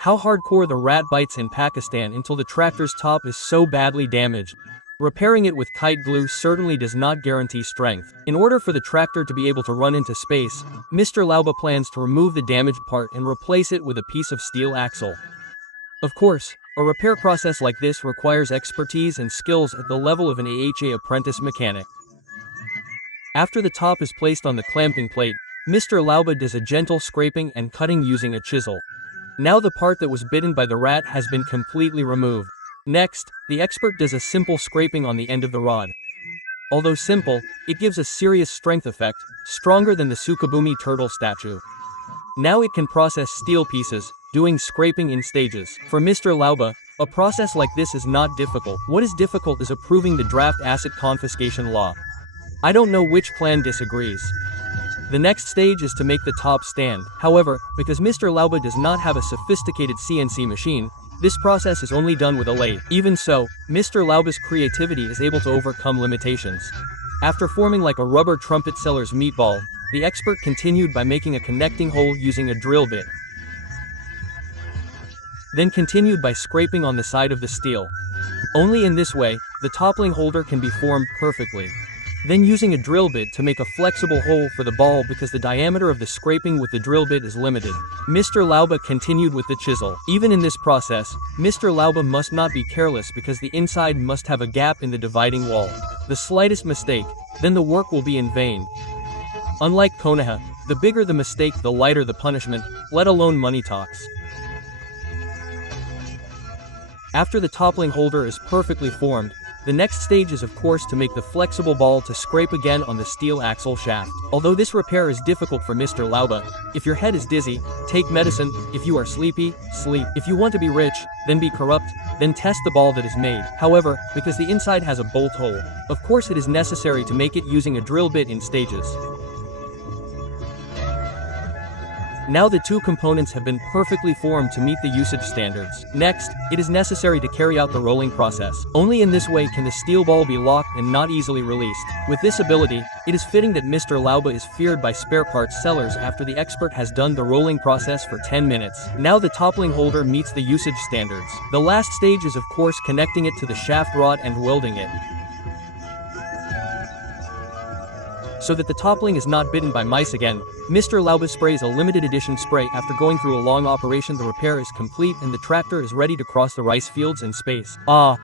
How hardcore the rat bites in Pakistan until the tractor's top is so badly damaged. Repairing it with kite glue certainly does not guarantee strength. In order for the tractor to be able to run into space, Mr. Lauba plans to remove the damaged part and replace it with a piece of steel axle. Of course, a repair process like this requires expertise and skills at the level of an AHA apprentice mechanic. After the top is placed on the clamping plate, Mr. Lauba does a gentle scraping and cutting using a chisel. Now the part that was bitten by the rat has been completely removed. Next, the expert does a simple scraping on the end of the rod. Although simple, it gives a serious strength effect, stronger than the Sukabumi turtle statue. Now it can process steel pieces, doing scraping in stages. For Mr. Lauba, a process like this is not difficult. What is difficult is approving the draft asset confiscation law. I don't know which plan disagrees. The next stage is to make the top stand. However, because Mr. Lauba does not have a sophisticated CNC machine, this process is only done with a lathe. Even so, Mr. Lauba's creativity is able to overcome limitations. After forming like a rubber trumpet seller's meatball, the expert continued by making a connecting hole using a drill bit. Then continued by scraping on the side of the steel. Only in this way, the toppling holder can be formed perfectly. Then using a drill bit to make a flexible hole for the ball because the diameter of the scraping with the drill bit is limited. Mr. Lauba continued with the chisel. Even in this process, Mr. Lauba must not be careless because the inside must have a gap in the dividing wall. The slightest mistake, then the work will be in vain. Unlike Konoha, the bigger the mistake the lighter the punishment, let alone money talks. After the toppling holder is perfectly formed, the next stage is of course to make the flexible ball to scrape again on the steel axle shaft. Although this repair is difficult for Mr. Lauba, if your head is dizzy, take medicine, if you are sleepy, sleep. If you want to be rich, then be corrupt, then test the ball that is made. However, because the inside has a bolt hole, of course it is necessary to make it using a drill bit in stages. Now the two components have been perfectly formed to meet the usage standards. Next, it is necessary to carry out the rolling process. Only in this way can the steel ball be locked and not easily released. With this ability, it is fitting that Mr. Lauba is feared by spare parts sellers after the expert has done the rolling process for 10 minutes. Now the toppling holder meets the usage standards. The last stage is of course connecting it to the shaft rod and welding it, so that the toppling is not bitten by mice again. Mr. Lauba sprays a limited edition spray. After going through a long operation, the repair is complete and the tractor is ready to cross the rice fields in space. Ah,